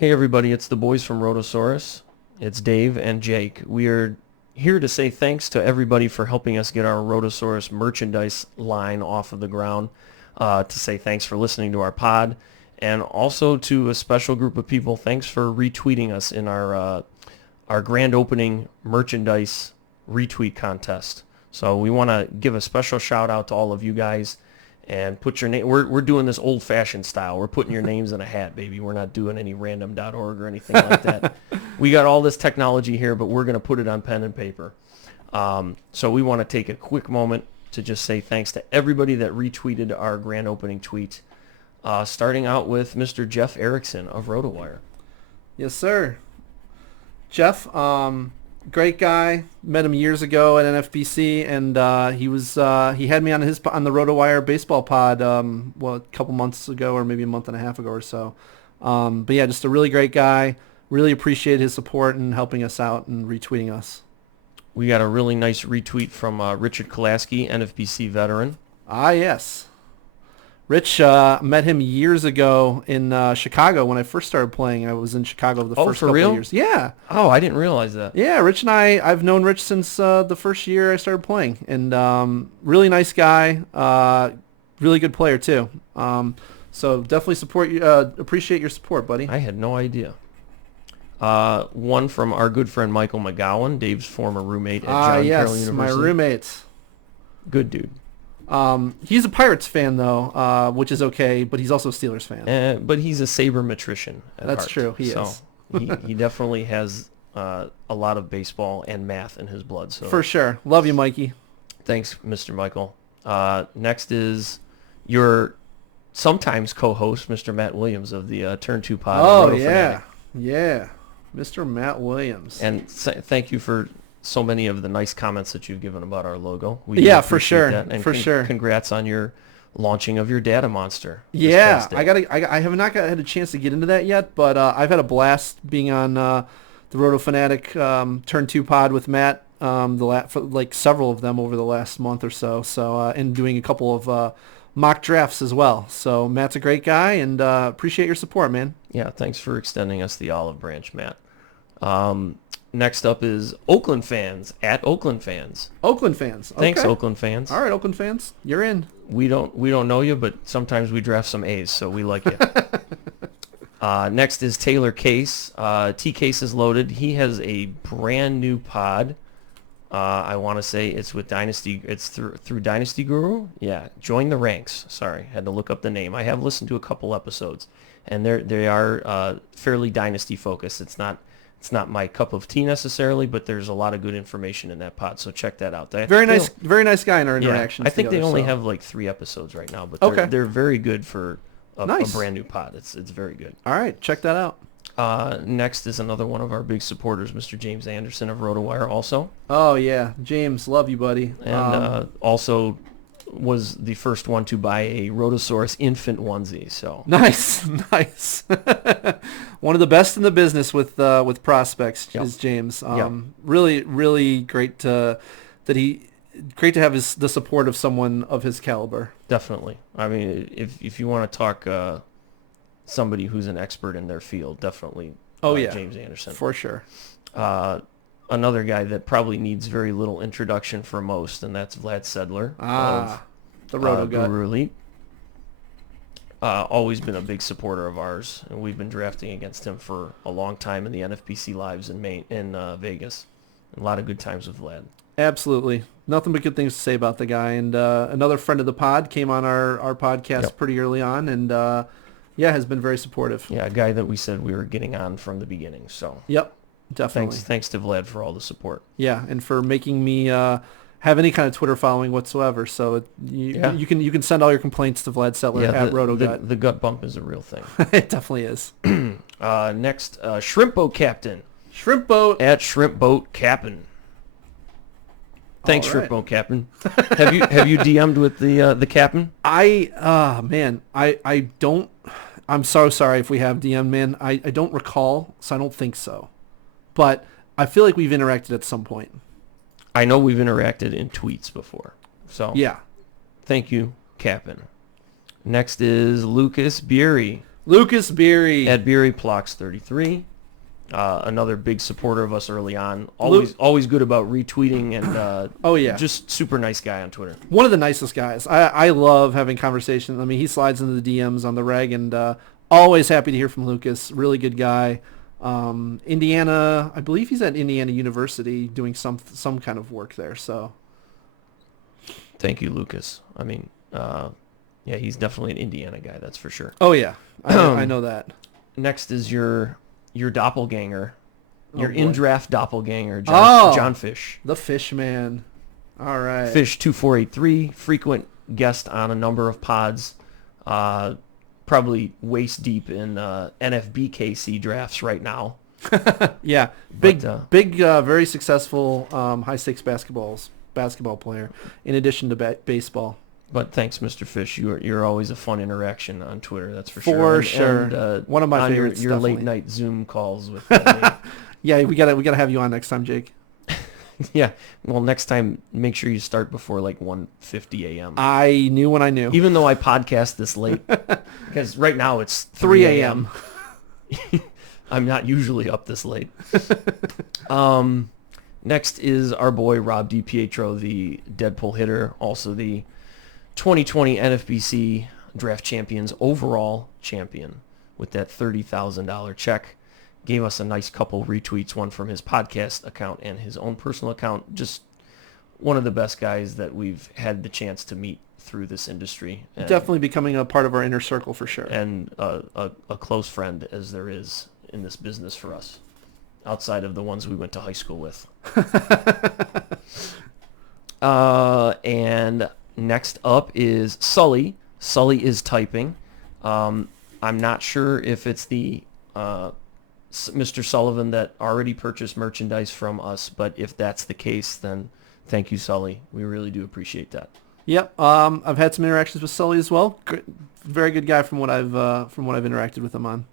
Hey everybody, it's the boys from RotoSaurus. It's Dave and Jake. We are here to say thanks to everybody for helping us get our RotoSaurus merchandise line off of the ground. To say thanks for listening to our pod, and also to a special group of people, thanks for retweeting us in our grand opening merchandise retweet contest. So we want to give a special shout out to all of you guys. And put your name. We're doing this old-fashioned style. We're putting your names in a hat, baby. We're not doing any random.org or anything like that. We got all this technology here, but we're going to put it on pen and paper. So we want to take a quick moment to just say thanks to everybody that retweeted our grand opening tweet. Starting out with Mr. Jeff Erickson of RotoWire. Yes, sir. Jeff, great guy. Met him years ago at NFBC, and he had me on the RotoWire baseball pod a couple months ago, or maybe a month and a half ago or so. But yeah, just a really great guy. Really appreciate his support and helping us out and retweeting us. We got a really nice retweet from Richard Kolaski, NFBC veteran. Ah, yes. Rich, met him years ago in Chicago when I first started playing. I was in Chicago the first couple of years. Yeah. Oh, I didn't realize that. Yeah, Rich and I've known Rich since the first year I started playing. And really nice guy, really good player too. So definitely appreciate your support, buddy. I had no idea. One from our good friend Michael McGowan, Dave's former roommate at John Carroll University. My roommate. Good dude. He's a Pirates fan though, which is okay, but he's also a Steelers fan. But he's a sabermetrician at That's heart. true. He is. he definitely has a lot of baseball and math in his blood. So for sure. Love you, Mikey. Thanks, Mr. Michael. Next is your sometimes co-host, Mr. Matt Williams of the Turn 2 pod. Oh, yeah. Yeah. Mr. Matt Williams. And thank you for so many of the nice comments that you've given about our logo. Yeah, for sure. And for sure. Congrats on your launching of your data monster. Yeah, I have not had a chance to get into that yet, but I've had a blast being on the Roto Fanatic Turn 2 pod with Matt, for like several of them over the last month or so. And doing a couple of mock drafts as well. So Matt's a great guy, and appreciate your support, man. Yeah, thanks for extending us the olive branch, Matt. Next up is Oakland fans at Oakland fans. Oakland fans. Okay. Thanks, Oakland fans. All right, Oakland fans, you're in. We don't know you, but sometimes we draft some A's, so we like you. Next is Taylor Case. T Case is loaded. He has a brand new pod. I want to say it's with Dynasty. It's through Dynasty Guru. Yeah, join the ranks. Sorry, had to look up the name. I have listened to a couple episodes, and they are fairly Dynasty focused. It's not my cup of tea necessarily, but there's a lot of good information in that pod, so check that out. Very nice guy in our interactions. I think they only have like 3 episodes right now, but they're very good for a brand new pod. It's very good. All right, check that out. Next is another one of our big supporters, Mr. James Anderson of RotoWire also. Oh, yeah. James, love you, buddy. And also was the first one to buy a RotoSaurus infant onesie. So nice. One of the best in the business with prospects is James. Really, really great to have the support of someone of his caliber. Definitely. I mean, if you want to talk somebody who's an expert in their field, definitely. James Anderson for sure. Another guy that probably needs very little introduction for most, and that's Vlad Sedler of the Roto Guru Elite. Always been a big supporter of ours, and we've been drafting against him for a long time in the NFPC lives in Vegas. A lot of good times with Vlad. Absolutely. Nothing but good things to say about the guy. And another friend of the pod came on our podcast pretty early on, and has been very supportive. Yeah, a guy that we said we were getting on from the beginning. So yep. Definitely. Thanks to Vlad for all the support. Yeah, and for making me have any kind of Twitter following whatsoever. So you can send all your complaints to Vlad Settler at RotoGut. The gut bump is a real thing. It definitely is. Next, Shrimp Boat Captain. Shrimp Boat at Shrimp Boat Captain. Thanks, Shrimp Boat Captain. Have you DM'd with the captain? I don't. I'm so sorry if we have DM'd, man. I don't recall, so I don't think so. But I feel like we've interacted at some point. I know we've interacted in tweets before. So yeah. Thank you, Captain. Next is Lucas Beery. Lucas Beery. At Beery Plox 33. Another big supporter of us early on. Always good about retweeting and oh yeah, just super nice guy on Twitter. One of the nicest guys. I love having conversations. I mean, he slides into the DMs on the reg, and always happy to hear from Lucas. Really good guy. Indiana, I believe he's at Indiana University doing some kind of work there. So thank you, Lucas. I mean, yeah, he's definitely an Indiana guy. That's for sure. Oh yeah, I know that. Next is your doppelganger, your in-draft doppelganger, John Fish. The Fish Man. All right. Fish 2483, frequent guest on a number of pods. Probably waist deep in NFBKC drafts right now. Yeah, big, very successful high stakes basketball player. In addition to baseball. But thanks, Mr. Fish. You're always a fun interaction on Twitter. That's for sure. And, one of my favorites. Your late night Zoom calls with. Yeah, we gotta have you on next time, Jake. Yeah. Well, next time, make sure you start before like 1:50 a.m. I knew when I knew. Even though I podcast this late, because right now it's 3 a.m. I'm not usually up this late. Next is our boy Rob DiPietro, the Deadpool hitter, also the 2020 NFBC Draft Champions overall champion with that $30,000 check. Gave us a nice couple retweets, one from his podcast account and his own personal account. Just one of the best guys that we've had the chance to meet through this industry. And, definitely becoming a part of our inner circle for sure. And a close friend as there is in this business for us, outside of the ones we went to high school with. And next up is Sully. Sully is typing. I'm not sure if it's the Mr. Sullivan that already purchased merchandise from us, but if that's the case, then thank you, Sully. We really do appreciate that. Yep. I've had some interactions with Sully as well. Very good guy from what I've interacted with him on.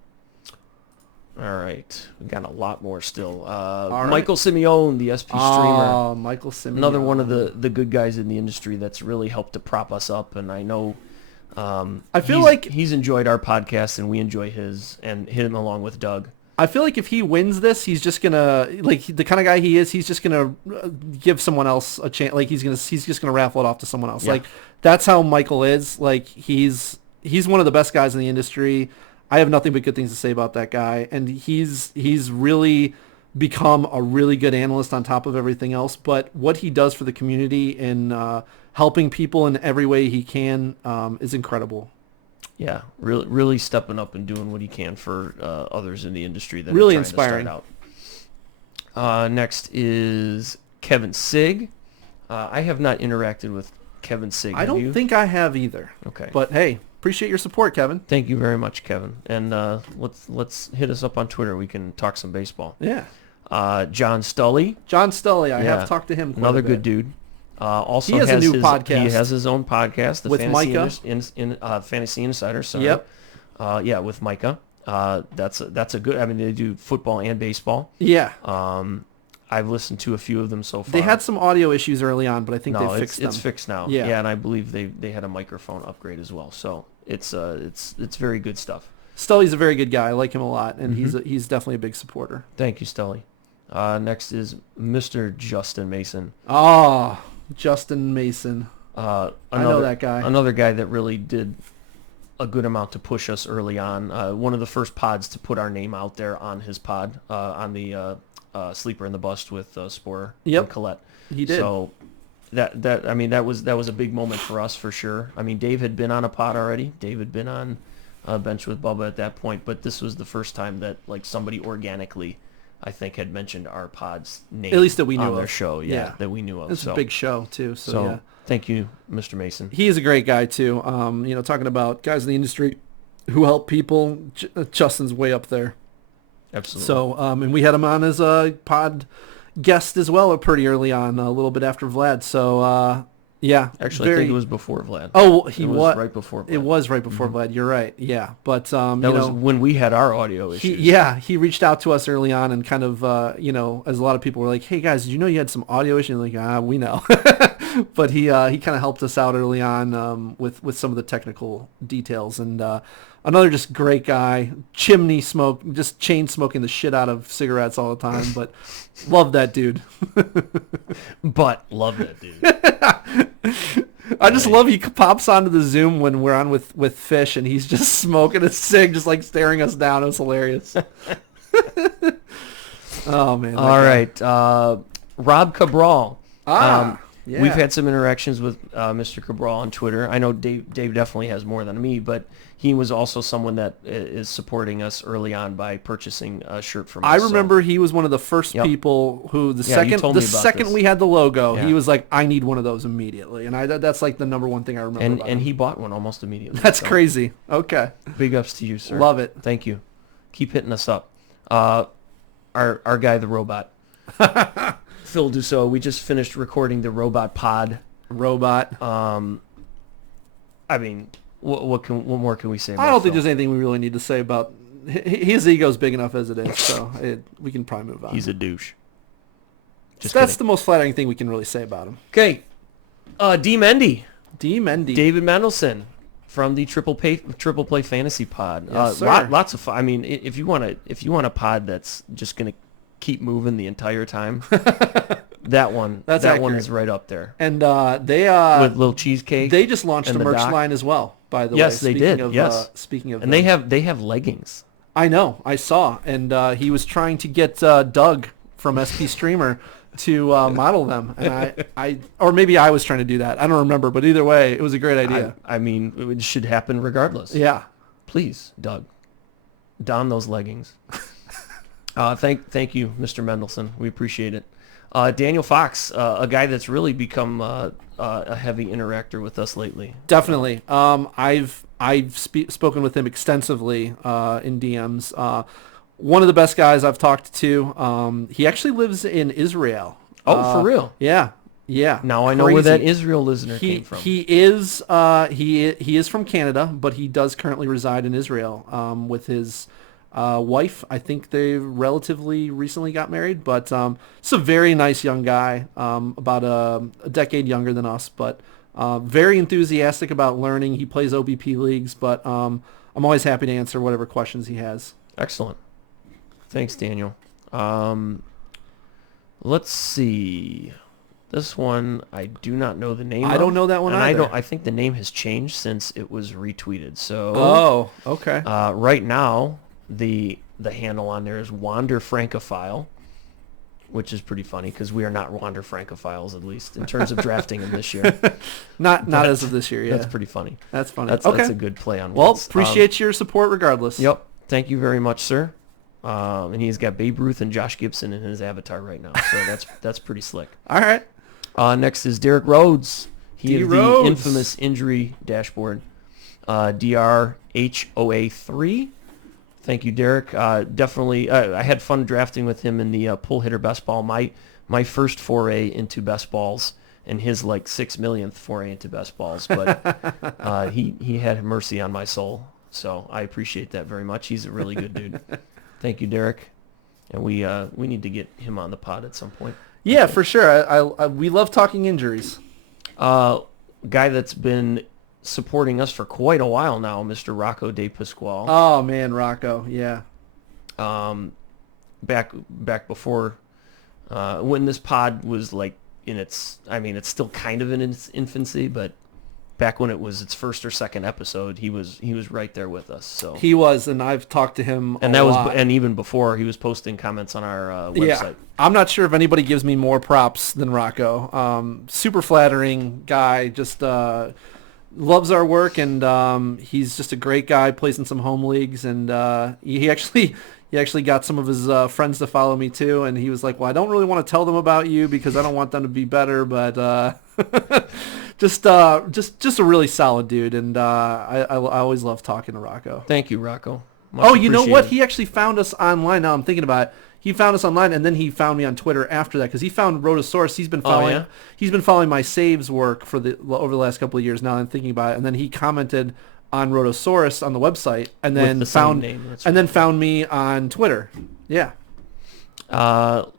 All right. We've got a lot more still. Right. Michael Simeone, the SP streamer. Oh, Michael Simeone. Another one of the good guys in the industry that's really helped to prop us up. And I know I feel like he's enjoyed our podcast and we enjoy his, and him along with Doug. I feel like if he wins this, he's just gonna, like, the kind of guy he is, he's just gonna give someone else a chance. Like he's just gonna raffle it off to someone else. Yeah. Like that's how Michael is. Like he's one of the best guys in the industry. I have nothing but good things to say about that guy, and he's really become a really good analyst on top of everything else. But what he does for the community and helping people in every way he can is incredible. Yeah, really stepping up and doing what he can for others in the industry that really are trying inspiring. To start out. Next is Kevin Sig. I have not interacted with Kevin Sig. I don't think I have either. Okay, but hey, appreciate your support, Kevin. Thank you very much, Kevin. And let's hit us up on Twitter. We can talk some baseball. Yeah. John Stully. I have talked to him. Another good dude. Also he has a new podcast. He has his own podcast, the with Fantasy Micah. Fantasy Insider. Sorry. Yep. Yeah, with Micah. That's a good. I mean, they do football and baseball. Yeah. I've listened to a few of them so far. They had some audio issues early on, but I think they fixed them. It's fixed now. Yeah. Yeah, and I believe they had a microphone upgrade as well. So it's very good stuff. Stully's a very good guy. I like him a lot, and he's definitely a big supporter. Thank you, Stully. Next is Mr. Justin Mason. Oh, Justin Mason. I know that guy. Another guy that really did a good amount to push us early on. One of the first pods to put our name out there on his pod, on the Sleeper in the Bust with Sporer and Colette. He did. So that was a big moment for us for sure. I mean, Dave had been on a pod already. Dave had been on Bench with Bubba at that point, but this was the first time that like somebody organically, I think, had mentioned our pod's name, at least that we knew on of their show. Yeah, that we knew of. It's a big show too. So yeah. Thank you, Mr. Mason. He is a great guy too. Talking about guys in the industry who help people. Justin's way up there. Absolutely. So and we had him on as a pod guest as well, pretty early on, a little bit after Vlad. So yeah. Actually, I think it was before Vlad. Oh, it was right before Vlad. It was right before Vlad. You're right. Yeah, but that was when we had our audio issues. He reached out to us early on and kind of as a lot of people were like, "Hey guys, did you know you had some audio issues?" And like, we know. But he kind of helped us out early on with some of the technical details, and Another just great guy. Chimney smoke, just chain smoking the shit out of cigarettes all the time. But love that dude. But love that dude. I just love he pops onto the Zoom when we're on with Fish, and he's just smoking a cig, just like staring us down. It was hilarious. Oh man! All right, Rob Cabral. Yeah. We've had some interactions with Mr. Cabral on Twitter. I know Dave definitely has more than me, but he was also someone that is supporting us early on by purchasing a shirt from us. I remember he was one of the first people who the second we had the logo, he was like, I need one of those immediately. And that's like the number one thing I remember about him. And he bought one almost immediately. That's crazy. Okay. Big ups to you, sir. Love it. Thank you. Keep hitting us up. Our guy, the robot. Phil Dussault, we just finished recording the Robot Pod. I mean, what more can we say about I don't think Phil? there's anything we really need to say about his ego's big enough as it is, so we can probably move on. He's a douche. That's the most flattering thing we can really say about him. Okay. D. Mendy. David Mendelson from the Triple Play Fantasy Pod. Yes, sir. Lots of fun. I mean, if you want a pod that's just gonna keep moving the entire time, that one is right up there. And they with little cheesecake. They just launched a merch line as well. By the way, yes, they did. Speaking of, and they have leggings. I know, I saw, and he was trying to get Doug from SP Streamer to model them, and I or maybe I was trying to do that. I don't remember, but either way, it was a great idea. I mean, it should happen regardless. Yeah. Please, Doug, don those leggings. Thank you, Mr. Mendelson. We appreciate it. Daniel Fox, a guy that's really become a heavy interactor with us lately. Definitely. I've spoken with him extensively in DMs. One of the best guys I've talked to. He actually lives in Israel. Oh, for real? Yeah. Yeah. Now I know where that Israel listener came from. He is from Canada, but he does currently reside in Israel with his wife. I think they relatively recently got married, but it's a very nice young guy, about a decade younger than us, but very enthusiastic about learning. He plays OBP leagues, but I'm always happy to answer whatever questions he has. Excellent. Thanks, Daniel. Let's see. This one, I do not know the name of. I don't know that one either. I think the name has changed since it was retweeted. So. Oh, okay. Right now, the handle on there is Wander Francophile, which is pretty funny because we are not Wander Francophiles, at least in terms of drafting him this year. not as of this year. Yeah, that's pretty funny. That's funny. That's a good play on. Well, words. Appreciate your support regardless. Yep. Thank you very much, sir. And he's got Babe Ruth and Josh Gibson in his avatar right now, so that's pretty slick. All right. Next is Derek Rhodes. He is Rhodes. the infamous injury dashboard. DRHOA3. Thank you, Derek. Definitely, I had fun drafting with him in the pull hitter best ball. My first foray into best balls, and his like 6 millionth foray into best balls. But he had mercy on my soul, so I appreciate that very much. He's a really good dude. Thank you, Derek. And we need to get him on the pod at some point. Yeah, for sure. We love talking injuries. Guy that's been supporting us for quite a while now, Mr. Rocco De Pasquale. Oh man, Rocco, yeah. Back before when this pod was like it's still kind of in its infancy, but back when it was its first or second episode, he was right there with us. So he was, and I've talked to him and a lot. And even before, he was posting comments on our website. Yeah. I'm not sure if anybody gives me more props than Rocco. Super flattering guy, just loves our work, and he's just a great guy. Plays in some home leagues, and he actually got some of his friends to follow me too. And he was like, "Well, I don't really want to tell them about you because I don't want them to be better, but just a really solid dude." And I always love talking to Rocco. Thank you, Rocco. Much You know what? appreciated. He actually found us online. Now I'm thinking about it. He found us online, and then he found me on Twitter after that because he found RotoSaurus. He's been following. Oh, yeah? He's been following my saves work over the last couple of years. Now I'm thinking about it, and then he commented on RotoSaurus on the website, and then found me on Twitter. Yeah.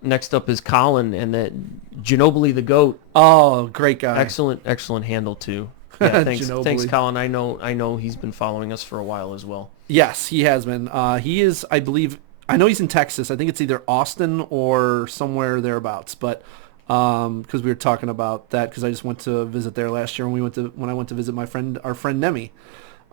Next up is Colin, and that Ginobili the Goat. Oh, great guy. Excellent handle too. Yeah, thanks, Ginobili. Colin. I know he's been following us for a while as well. Yes, he has been. He is, I believe, I know he's in Texas. I think it's either Austin or somewhere thereabouts. But because we were talking about that, because I just went to visit there last year when I went to visit our friend Nemi.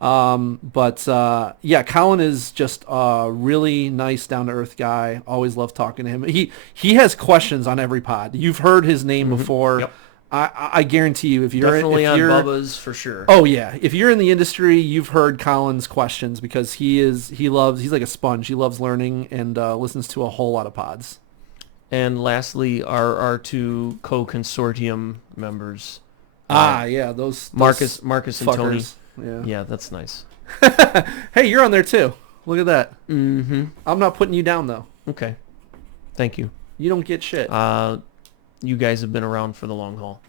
Yeah, Colin is just a really nice, down to earth guy. Always love talking to him. He has questions on every pod. You've heard his name before. Yep. I guarantee you, if Definitely on you're Bubba's for sure. Oh yeah, if you're in the industry, you've heard Colin's questions because he's like a sponge. He loves learning and listens to a whole lot of pods. And lastly, our two co-consortium members. Yeah, those Marcus and Tony. fuckers. Yeah. Yeah, that's nice. Hey, you're on there too. Look at that. Mm-hmm. I'm not putting you down though. Okay. Thank you. You don't get shit. You guys have been around for the long haul.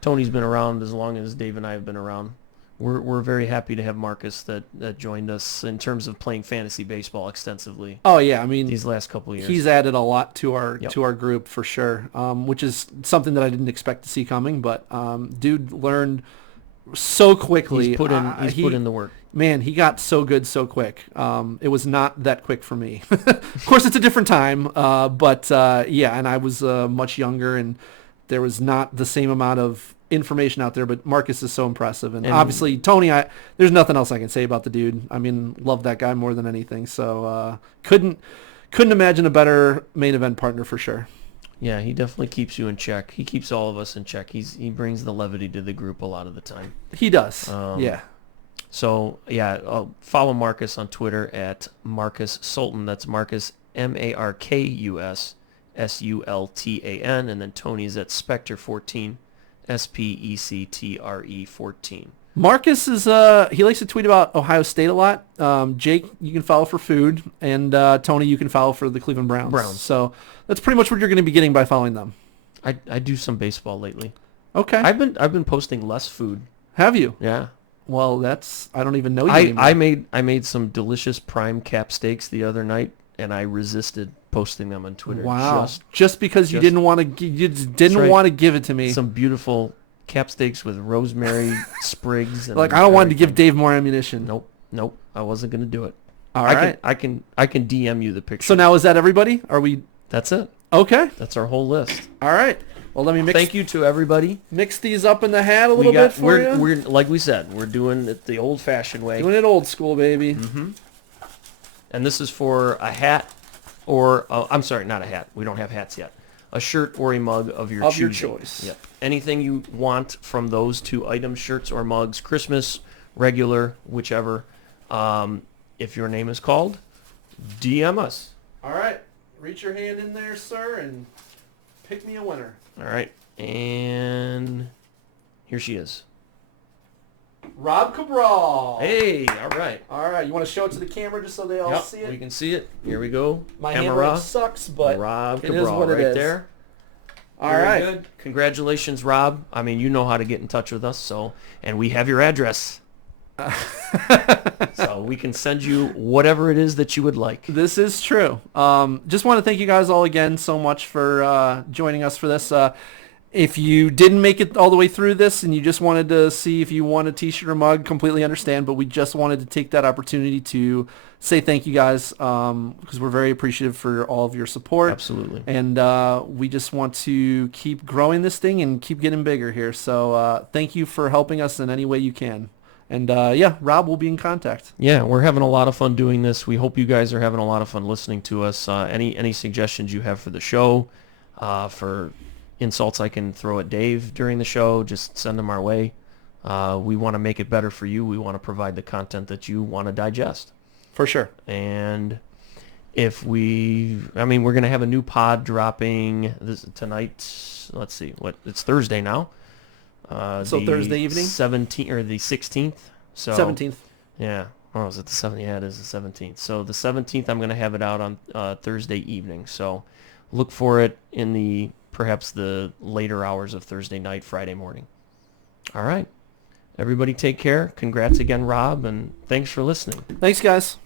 Tony's been around as long as Dave and I have been around. We're very happy to have Marcus that joined us in terms of playing fantasy baseball extensively. Oh yeah, I mean these last couple of years. He's added a lot to our group for sure, which is something that I didn't expect to see coming. But dude learned so quickly. He's put in the work. Man, he got so good so quick. It was not that quick for me. Of course, it's a different time, but yeah, and I was much younger, and there was not the same amount of information out there. But Marcus is so impressive, and obviously Tony. There's nothing else I can say about the dude. I mean, love that guy more than anything. So couldn't imagine a better main event partner for sure. Yeah, he definitely keeps you in check. He keeps all of us in check. He brings the levity to the group a lot of the time. He does. Yeah. So, yeah, follow Marcus on Twitter at Marcus Sultan. That's Marcus, Markus Sultan. And then Tony's at Spectre14, Spectre14. Marcus is, he likes to tweet about Ohio State a lot. Jake, you can follow for food. And Tony, you can follow for the Cleveland Browns. So that's pretty much what you're going to be getting by following them. I do some baseball lately. Okay. I've been posting less food. Have you? Yeah. Well, I don't even know you anymore. I made some delicious prime cap steaks the other night, and I resisted posting them on Twitter. Wow! Just because you didn't want to give it to me. Some beautiful cap steaks with rosemary sprigs. And I don't want to give Dave more ammunition. Nope. I wasn't gonna do it. All right. I can DM you the picture. So now is that everybody? That's it. Okay. That's our whole list. All right. Well, let me mix. Thank you to everybody. Mix these up in the hat a little bit for you. We're like we said, we're doing it the old-fashioned way. Doing it old school, baby. Mm-hmm. And this is for a hat, or I'm sorry, not a hat. We don't have hats yet. A shirt or a mug of your choosing. Your choice. Yep. Anything you want from those two items, shirts or mugs, Christmas, regular, whichever. If your name is called, DM us. All right. Reach your hand in there, sir, and pick me a winner. All right, and here she is. Rob Cabral. Hey, all right. All right, you want to show it to the camera just so they all see it? We can see it. Here we go. My handwriting sucks, but Rob it Cabral is what it is. There. All right. Good. Congratulations, Rob. I mean, you know how to get in touch with us, and we have your address. So we can send you whatever it is that you would like. This is true. Just want to thank you guys all again so much for joining us for this. If you didn't make it all the way through this and you just wanted to see if you want a t-shirt or mug, completely understand, but we just wanted to take that opportunity to say thank you guys because we're very appreciative for all of your support. Absolutely. And we just want to keep growing this thing and keep getting bigger here. So thank you for helping us in any way you can. And yeah, Rob will be in contact. Yeah, we're having a lot of fun doing this. We hope you guys are having a lot of fun listening to us. Any suggestions you have for the show, for insults I can throw at Dave during the show, just send them our way. We want to make it better for you. We want to provide the content that you want to digest. For sure. And we're going to have a new pod dropping tonight. Let's see, it's Thursday now. So Thursday evening? 17th or the 16th. So 17th. Yeah. Oh, is it the 17th? Yeah, it is the 17th. So the 17th, I'm going to have it out on Thursday evening. So look for it in perhaps the later hours of Thursday night, Friday morning. All right. Everybody take care. Congrats again, Rob, and thanks for listening. Thanks, guys.